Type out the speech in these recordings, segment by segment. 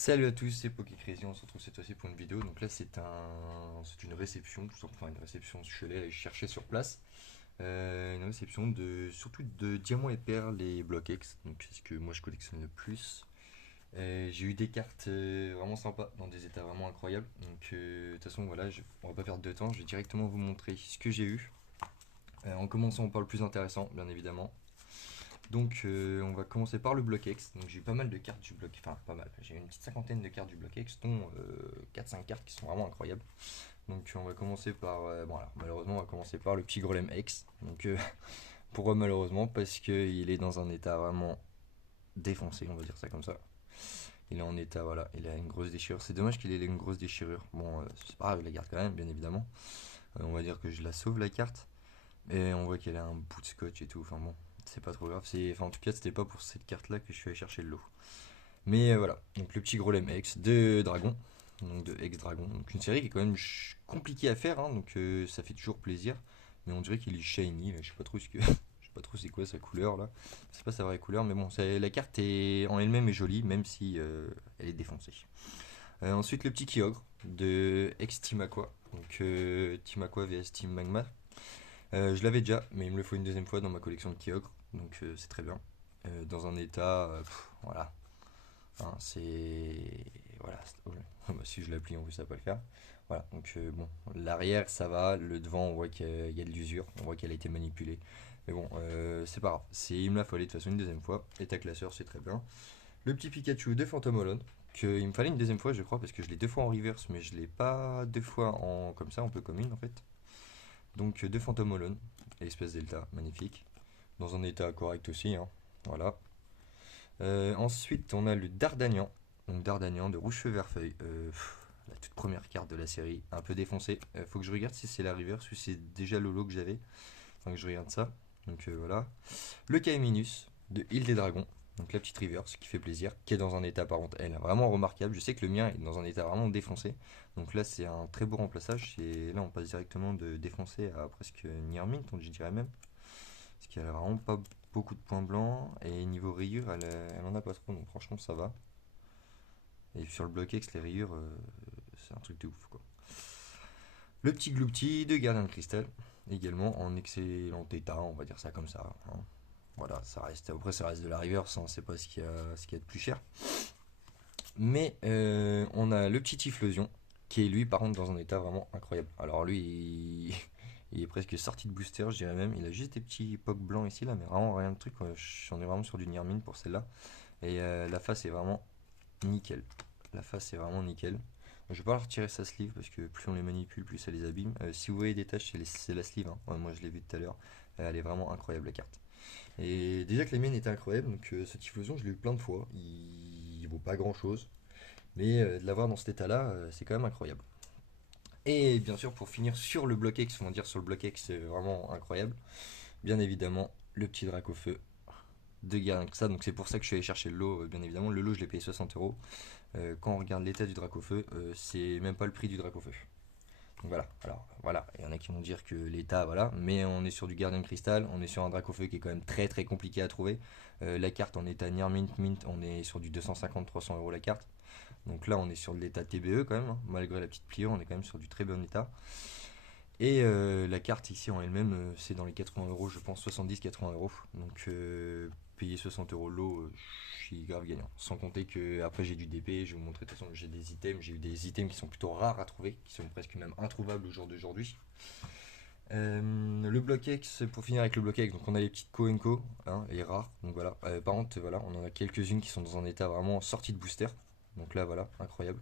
Salut à tous, c'est PokéCrazy, on se retrouve cette fois-ci pour une vidéo. Donc là c'est une réception, enfin une réception, je suis allé aller chercher sur place. Une réception surtout de diamants et perles et blocs X, donc c'est ce que moi je collectionne le plus. J'ai eu des cartes vraiment sympas, dans des états vraiment incroyables. Donc de toute façon voilà, on va pas perdre de temps, je vais directement vous montrer ce que j'ai eu. En commençant par le plus intéressant, bien évidemment. Donc on va commencer par le bloc X. Donc j'ai eu pas mal de cartes du bloc, enfin pas mal. J'ai une petite cinquantaine de cartes du bloc X, dont 4-5 cartes qui sont vraiment incroyables. Donc on va commencer par, bon alors malheureusement on va commencer par le petit Golem X. Donc pourquoi malheureusement? Parce qu'il est dans un état vraiment défoncé, on va dire ça comme ça. Il est en état, voilà, il a une grosse déchirure. C'est dommage qu'il ait une grosse déchirure. Bon, c'est pas grave, je la garde quand même, bien évidemment. On va dire que je la sauve la carte. Et on voit qu'elle a un bout de scotch et tout. Enfin bon, c'est pas trop grave. Enfin, en tout cas, c'était pas pour cette carte-là que je suis allé chercher le lot. Mais voilà, donc le petit Grolem X de Dragon. Donc de X-Dragon. Donc une série qui est quand même compliquée à faire. Hein, donc ça fait toujours plaisir. Mais on dirait qu'il est shiny. Là, je sais pas trop ce que. Je sais pas trop c'est quoi sa couleur là. C'est pas sa vraie couleur. Mais bon, la carte est, en elle-même est jolie. Même si elle est défoncée. Ensuite, le petit Kyogre de X Team Aqua. Donc Team Aqua vs Team Magma. Je l'avais déjà, mais il me le faut une deuxième fois dans ma collection de Kyogre, donc c'est très bien. Dans un état, voilà, hein, c'est voilà. Oh, bah, si je l'applique en plus ça va pas le faire. Voilà, donc bon, l'arrière ça va, le devant on voit qu'il y a de l'usure, on voit qu'elle a été manipulée. Mais bon, c'est pas grave, il me l'a fallu de toute façon une deuxième fois. État classeur, c'est très bien. Le petit Pikachu de Phantom Holon, qu'il me fallait une deuxième fois je crois, parce que je l'ai deux fois en reverse, mais je l'ai pas deux fois en comme ça, un peu comme une en fait. Donc deux Phantom Holon, espèce Delta, magnifique. Dans un état correct aussi, hein. Voilà. Ensuite, on a le Dardanian. Donc Dardanian de Rouge-Feu Vert-Feuille. La toute première carte de la série, un peu défoncée. Faut que je regarde si c'est la reverse ou si c'est déjà le lot que j'avais. Enfin, que je regarde ça. Donc voilà. Le Kaiminus de Île des Dragons. Donc la petite reverse qui fait plaisir, qui est dans un état par contre, elle est vraiment remarquable. Je sais que le mien est dans un état vraiment défoncé. Donc là c'est un très beau remplaçage. Et là on passe directement de défoncé à presque near mint, je dirais même. Parce qu'elle a vraiment pas beaucoup de points blancs. Et niveau rayures, elle en a pas trop. Donc franchement, ça va. Et sur le bloc X, les rayures, c'est un truc de ouf, quoi. Le petit Gloupti de Gardien de Cristal. Également en excellent état, on va dire ça comme ça, hein. Voilà, ça reste. Après, ça reste de la reverse, hein, c'est pas ce qu'il y a de plus cher. Mais on a le petit Typhlosion, qui est lui, par contre, dans un état vraiment incroyable. Alors lui, il est presque sorti de booster, je dirais même. Il a juste des petits pocs blancs ici, là, mais vraiment rien de truc. J'en ai vraiment sur du Nirmine pour celle-là. Et la face est vraiment nickel. La face est vraiment nickel. Je vais pas leur retirer sa sleeve parce que plus on les manipule, plus ça les abîme. Si vous voyez des taches, c'est la sleeve, hein. Ouais, moi je l'ai vu tout à l'heure. Elle est vraiment incroyable la carte. Et déjà que la mienne était incroyable, donc ce Typhlosion, je l'ai eu plein de fois. Il vaut pas grand chose. Mais de l'avoir dans cet état-là, c'est quand même incroyable. Et bien sûr, pour finir sur le bloc X, on va dire sur le bloc X, c'est vraiment incroyable. Bien évidemment, le petit Dracofeu de ça. Donc c'est pour ça que je suis allé chercher le lot, bien évidemment. Le lot, je l'ai payé 60 euros. Quand on regarde l'état du Dracofeu, c'est même pas le prix du Dracofeu. Donc voilà, alors voilà, il y en a qui vont dire que l'état, voilà, mais on est sur du Gardien de Cristal, on est sur un Dracofeu qui est quand même très très compliqué à trouver. La carte en état near mint, mint, on est sur du 250-300 euros la carte. Donc là, on est sur de l'état TBE quand même, hein. Malgré la petite pliure, on est quand même sur du très bon état. Et la carte ici en elle-même, c'est dans les 80 euros, je pense 70-80 euros. Donc payer 60 euros l'eau, je suis grave gagnant. Sans compter que après j'ai du DP, je vais vous montrer de toute façon, j'ai des items, j'ai eu des items qui sont plutôt rares à trouver, qui sont presque même introuvables au jour d'aujourd'hui. Le bloc X, pour finir avec le bloc X, donc on a les petites Co, hein, les rares. Donc voilà. Par contre, voilà, on en a quelques-unes qui sont dans un état vraiment sorti de booster. Donc là, voilà, incroyable.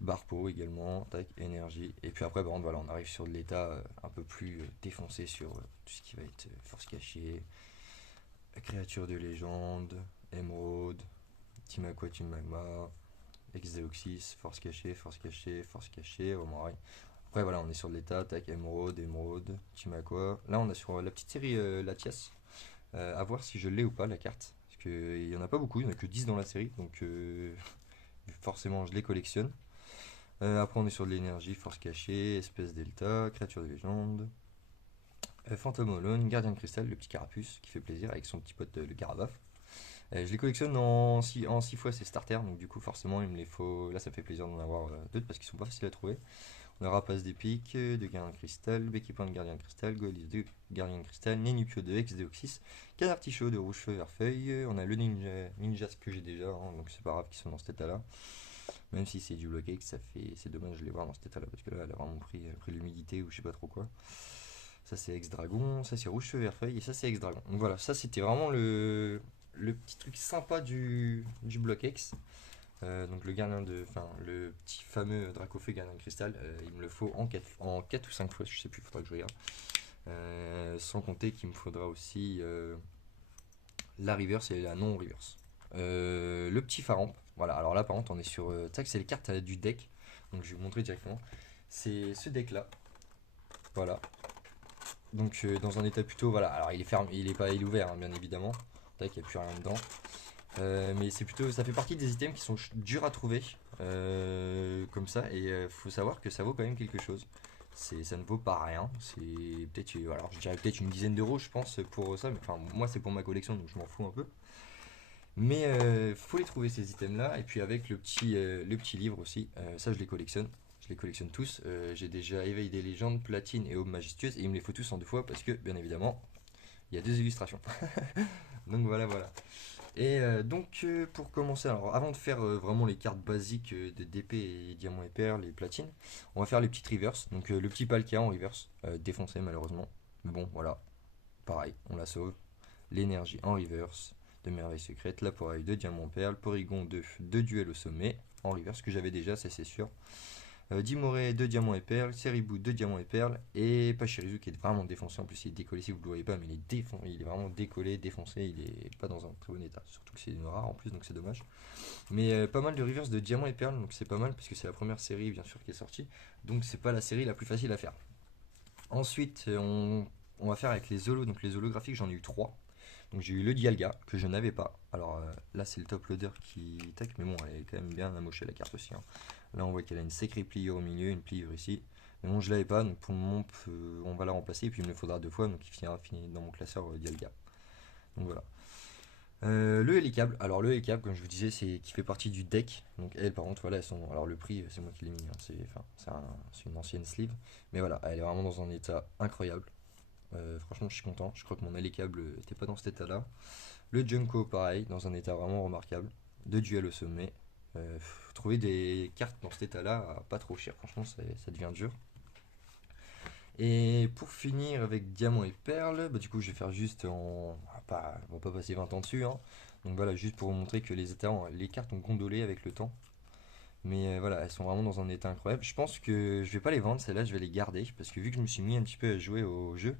Barpo également, tac, énergie. Et puis après, par contre, voilà, on arrive sur de l'état un peu plus défoncé sur tout ce qui va être force cachée, créature de légende, émeraude, Team Aqua, Team Magma, Exeoxys, force cachée, force cachée, force cachée, Romarin. Après, voilà, on est sur de l'état, tac, émeraude, émeraude, Team Aqua. Là, on a sur la petite série Latias. À voir si je l'ai ou pas la carte. Parce qu'il n'y en a pas beaucoup, il n'y en a que 10 dans la série. Donc forcément, je les collectionne. Après, on est sur de l'énergie, force cachée, espèce delta, créature de légende, Phantom Alone, gardien de cristal, le petit carapuce qui fait plaisir avec son petit pote le Garabaf. Je les collectionne en 6 fois ces starters, donc du coup forcément il me les faut. Là ça fait plaisir d'en avoir deux parce qu'ils sont pas faciles à trouver. On a Rapace d'épique, de Gardien de Cristal, Becky Point de Gardien de Cristal, Goalis de Gardien de Cristal, Nenupio de Ex Deoxys, Canartichaud de Rouge Feu Vert Feuille, on a le Ninjas que j'ai déjà, hein, donc c'est pas grave qu'ils sont dans cet état là. Même si c'est du bloqué, c'est dommage de les voir dans cet état là parce que là elle a vraiment pris l'humidité ou je sais pas trop quoi. Ça c'est Ex-Dragon, ça c'est Rouge Feu Vert Feuille et ça c'est Ex-Dragon. Donc voilà, ça c'était vraiment le petit truc sympa du bloc X. Donc le petit fameux Dracofeu gardien de cristal, il me le faut en 4 ou 5 fois, je sais plus, il faudra que je regarde. Sans compter qu'il me faudra aussi la reverse et la non reverse. Le petit Faramp, voilà, alors là par contre on est sur. Tac, c'est les cartes du deck, donc je vais vous montrer directement. C'est ce deck là, voilà. Donc dans un état plutôt, voilà, alors il est fermé, il est ouvert hein, bien évidemment. Tac, il n'y a plus rien dedans. Mais c'est plutôt, ça fait partie des items qui sont durs à trouver comme ça et faut savoir que ça vaut quand même quelque chose. Ça ne vaut pas rien. C'est peut-être, alors je dirais peut-être une dizaine d'euros, je pense, pour ça. Mais enfin, moi c'est pour ma collection donc je m'en fous un peu. Mais faut les trouver ces items-là et puis avec le petit livre aussi. Ça je les collectionne. Je les collectionne tous. J'ai déjà Éveil des légendes, Platine et Aube majestueuse et il me les faut tous en deux fois parce que bien évidemment il y a deux illustrations. Donc voilà voilà. Et pour commencer, alors avant de faire vraiment les cartes basiques de DP et diamant et perles et platine, on va faire les petites reverse. Donc le petit Palkia en reverse, défoncé malheureusement. Mais bon, voilà, pareil, on la sauve. L'énergie en reverse, de merveille secrète, la poreille de diamant perle, Porygon 2 duel au sommet, en reverse que j'avais déjà, ça c'est sûr. Dimoré de diamants et perles, Seribou de diamants et perles, et Pachirisu qui est vraiment défoncé. En plus, il est décollé si vous ne le voyez pas, mais il est vraiment décollé, défoncé. Il est pas dans un très bon état. Surtout que c'est une rare en plus, donc c'est dommage. Mais pas mal de reverse de diamants et perles, donc c'est pas mal parce que c'est la première série, bien sûr, qui est sortie. Donc c'est pas la série la plus facile à faire. Ensuite, on va faire avec les holos. Donc les holographiques, j'en ai eu 3. Donc j'ai eu le Dialga que je n'avais pas. Alors là c'est le top loader qui tac, mais bon elle est quand même bien amochée la carte aussi. Hein. Là on voit qu'elle a une sacrée pliure au milieu, une pliure ici. Mais bon je l'avais pas, donc pour le moment on va la remplacer et puis il me le faudra deux fois, donc il finira dans mon classeur Dialga. Donc voilà. Le hélicable, alors le hélicable comme je vous disais c'est qui fait partie du deck. Donc elle par contre voilà elles sont. Alors le prix c'est moi qui l'ai mis, hein. C'est une ancienne sleeve. Mais voilà, elle est vraiment dans un état incroyable. Franchement, je suis content. Je crois que mon câble n'était pas dans cet état-là. Le Junko, pareil, dans un état vraiment remarquable. De duel au sommet. Trouver des cartes dans cet état-là, pas trop cher. Franchement, ça devient dur. Et pour finir avec Diamant et Perle, bah, du coup, je vais faire juste en. On va pas passer 20 ans dessus. Hein. Donc voilà, juste pour vous montrer que les cartes ont gondolé avec le temps. Mais voilà, elles sont vraiment dans un état incroyable. Je pense que je vais pas les vendre, celles-là, je vais les garder. Parce que vu que je me suis mis un petit peu à jouer au jeu,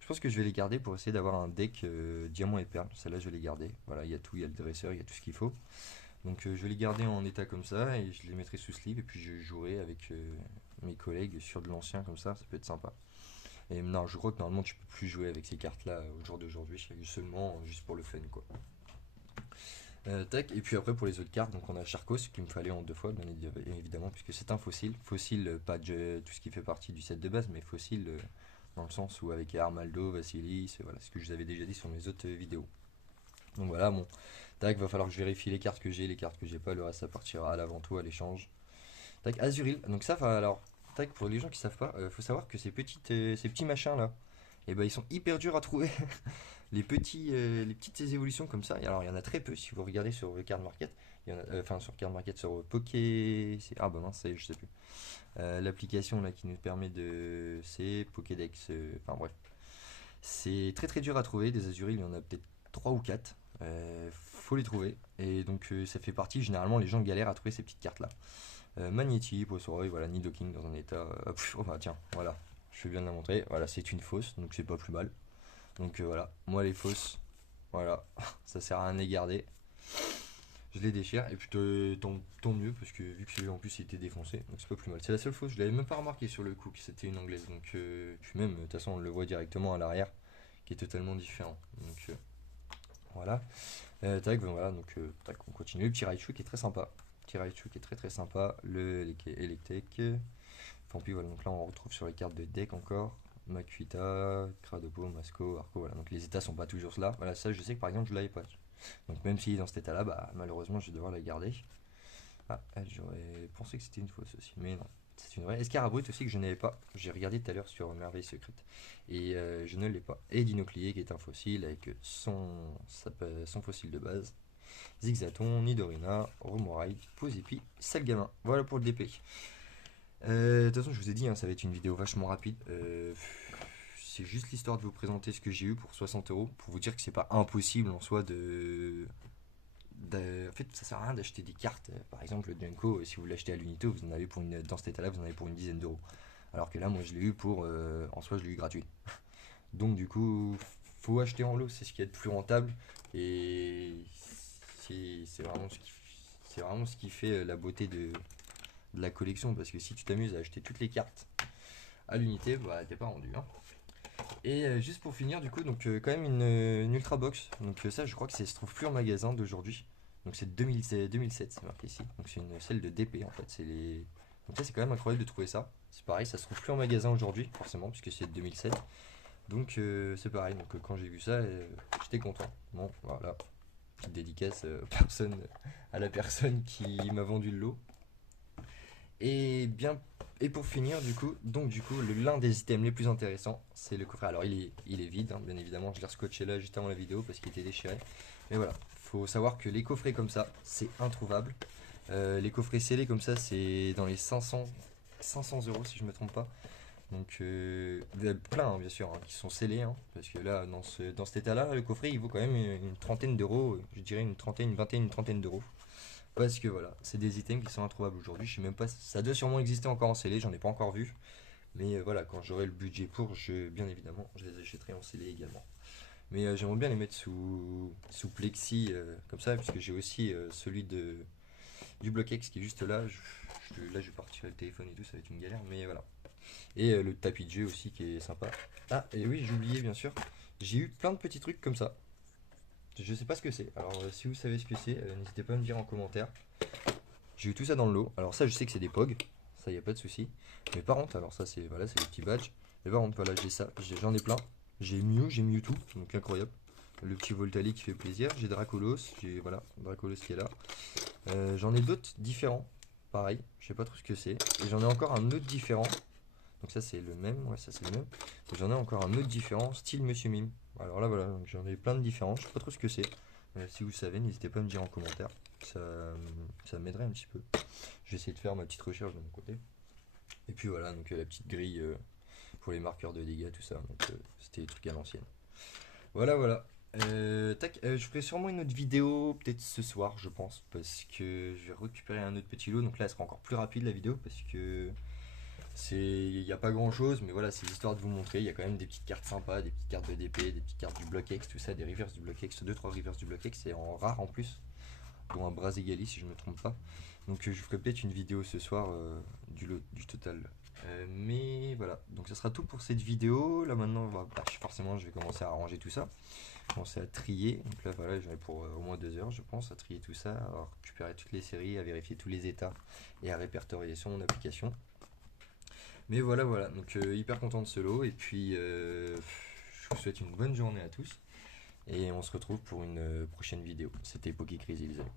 je pense que je vais les garder pour essayer d'avoir un deck diamant et perle. Celle-là, je vais les garder. Voilà, il y a tout, il y a le dresseur, il y a tout ce qu'il faut. Donc je vais les garder en état comme ça et je les mettrai sous sleeve. Et puis je jouerai avec mes collègues sur de l'ancien comme ça peut être sympa. Et non, je crois que normalement tu peux plus jouer avec ces cartes-là au jour d'aujourd'hui, seulement juste pour le fun quoi. Tac, et puis après pour les autres cartes, donc on a Charcos qu'il me fallait en deux fois, bien évidemment, puisque c'est un fossile. Fossile, pas tout ce qui fait partie du set de base, mais fossile dans le sens où avec Armaldo, Vassilis, voilà, ce que je vous avais déjà dit sur mes autres vidéos. Donc voilà, bon, tac, va falloir que je vérifie les cartes que j'ai, les cartes que j'ai pas, le reste ça partira à l'avant tout à l'échange. Tac, Azuril, donc ça, alors, tac, pour les gens qui savent pas, faut savoir que ces petits machins là, et ben ils sont hyper durs à trouver. Les petites évolutions comme ça, alors il y en a très peu si vous regardez sur Card Market, enfin sur Card Market, sur Poké. Ah bah mince, je sais plus. L'application là qui nous permet de. C'est Pokédex, enfin bref. C'est très très dur à trouver, des Azuril, il y en a peut-être 3 ou 4. Faut les trouver, et donc ça fait partie, généralement les gens galèrent à trouver ces petites cartes là. Magnéti, Poisoroy, voilà, Nidoking dans un état. Oh bah tiens, voilà, je vais bien la montrer, voilà, c'est une fausse, donc c'est pas plus mal. Donc voilà, moi les fausses, voilà, ça sert à rien de les garder. Je les déchire et puis tant mieux parce que vu que celui en plus il était défoncé, donc c'est pas plus mal. C'est la seule fausse, je l'avais même pas remarqué sur le coup que c'était une anglaise. Donc puis même, de toute façon on le voit directement à l'arrière qui est totalement différent. Donc voilà. Tac, ben voilà, donc tac, on continue. Le petit Raichu qui est très sympa. Petit Raichu qui est très très sympa. Le Electek. Enfin puis voilà, donc là on retrouve sur les cartes de deck encore. Makuita, Cradopo, Masco, Arco, voilà. Donc les états sont pas toujours là. Voilà, ça je sais que par exemple je l'avais pas. Donc même s'il est dans cet état là, bah malheureusement je vais devoir la garder. Ah, elle, j'aurais pensé que c'était une fausse aussi, mais non. C'est une vraie. Escarabrute aussi que je n'avais pas. J'ai regardé tout à l'heure sur Merveille Secrète. Et je ne l'ai pas. Et Dinoclié qui est un fossile avec son fossile de base. Zigzaton, Nidorina, Romorail, Posipi, Salgamin. Voilà pour le DP. De toute façon, je vous ai dit, hein, ça va être une vidéo vachement rapide. C'est juste l'histoire de vous présenter ce que j'ai eu pour 60 €. Pour vous dire que c'est pas impossible en soi en fait, ça sert à rien d'acheter des cartes. Par exemple, le Junko, si vous l'achetez à l'unité, vous en avez pour dans cet état-là, vous en avez pour une dizaine d'euros. Alors que là, moi, je l'ai eu en soi, je l'ai eu gratuit. Donc, du coup, faut acheter en lot, c'est ce qui est le plus rentable. Et c'est vraiment c'est vraiment ce qui fait la beauté de la collection. Parce que si tu t'amuses à acheter toutes les cartes à l'unité, bah, t'es pas rendu, hein. Et juste pour finir, du coup, donc quand même une Ultra Box. Donc ça, je crois que ça se trouve plus en magasin d'aujourd'hui. Donc c'est 2007, c'est marqué ici. Donc c'est celle de DP en fait. Donc ça, c'est quand même incroyable de trouver ça. C'est pareil, ça se trouve plus en magasin aujourd'hui, forcément, puisque c'est de 2007. Donc c'est pareil. Donc quand j'ai vu ça, j'étais content. Bon, voilà. Petite dédicace à la personne qui m'a vendu le lot. Et bien, et pour finir, l'un des items les plus intéressants, c'est le coffret. Alors, il est vide, hein, bien évidemment. Je l'ai scotché là juste avant la vidéo parce qu'il était déchiré. Mais voilà, faut savoir que les coffrets comme ça, c'est introuvable. Les coffrets scellés comme ça, c'est dans les 500 € si je me trompe pas. Donc, plein, hein, bien sûr, hein, qui sont scellés. Hein, parce que là, dans cet état-là, le coffret, il vaut quand même une trentaine d'euros. Je dirais une trentaine, une vingtaine, une trentaine d'euros. Parce que voilà, c'est des items qui sont introuvables aujourd'hui. Je sais même pas, ça doit sûrement exister encore en scellé, j'en ai pas encore vu. Mais voilà, quand j'aurai le budget pour, bien évidemment, je les achèterai en scellé également. Mais j'aimerais bien les mettre sous plexi comme ça, puisque j'ai aussi celui du Block-X qui est juste là. Là, je vais partir le téléphone et tout, ça va être une galère, mais voilà. Et le tapis de jeu aussi qui est sympa. Ah, et oui, j'ai oublié bien sûr, j'ai eu plein de petits trucs comme ça. Je sais pas ce que c'est. Alors, si vous savez ce que c'est, n'hésitez pas à me dire en commentaire. J'ai eu tout ça dans le lot. Alors ça, je sais que c'est des POG. Ça, y a pas de souci. Mais par contre, alors ça, c'est voilà, c'est les petits badges. Mais par contre, voilà, j'ai ça. J'en ai plein. J'ai Mewtwo, donc incroyable. Le petit Voltali qui fait plaisir. J'ai Dracolos. J'ai voilà, Dracolos qui est là. J'en ai d'autres différents. Pareil, je sais pas trop ce que c'est. Et j'en ai encore un autre différent. Donc ça, c'est le même. Ouais, ça, c'est le même. Et j'en ai encore un autre différent, style Monsieur Mime. Alors là, voilà, donc j'en ai plein de différents. Je sais pas trop ce que c'est. Si vous savez, n'hésitez pas à me dire en commentaire. Ça, ça m'aiderait un petit peu. Je vais essayer de faire ma petite recherche de mon côté. Et puis voilà, donc la petite grille pour les marqueurs de dégâts, tout ça. Donc c'était des trucs à l'ancienne. Voilà, voilà. Tac, je ferai sûrement une autre vidéo, peut-être ce soir, je pense, parce que je vais récupérer un autre petit lot. Donc là, elle sera encore plus rapide la vidéo, parce que il n'y a pas grand chose, mais voilà, c'est l'histoire de vous montrer. Il y a quand même des petites cartes sympas, des petites cartes de DP, des petites cartes du Block X, tout ça, des reverse du Block X, 2-3 reverse du Block X, c'est en rare en plus, dont un Brazegali si je me trompe pas. Donc je ferai peut-être une vidéo ce soir du total. Mais voilà, donc ça sera tout pour cette vidéo. Là maintenant, forcément, je vais commencer à arranger tout ça, commencer à trier. Donc là, voilà, j'en ai pour au moins 2 heures, je pense, à trier tout ça, à récupérer toutes les séries, à vérifier tous les états et à répertorier sur mon application. Mais voilà, voilà, donc hyper content de ce lot. Et puis, je vous souhaite une bonne journée à tous. Et on se retrouve pour une prochaine vidéo. C'était Poké Crazy, les amis.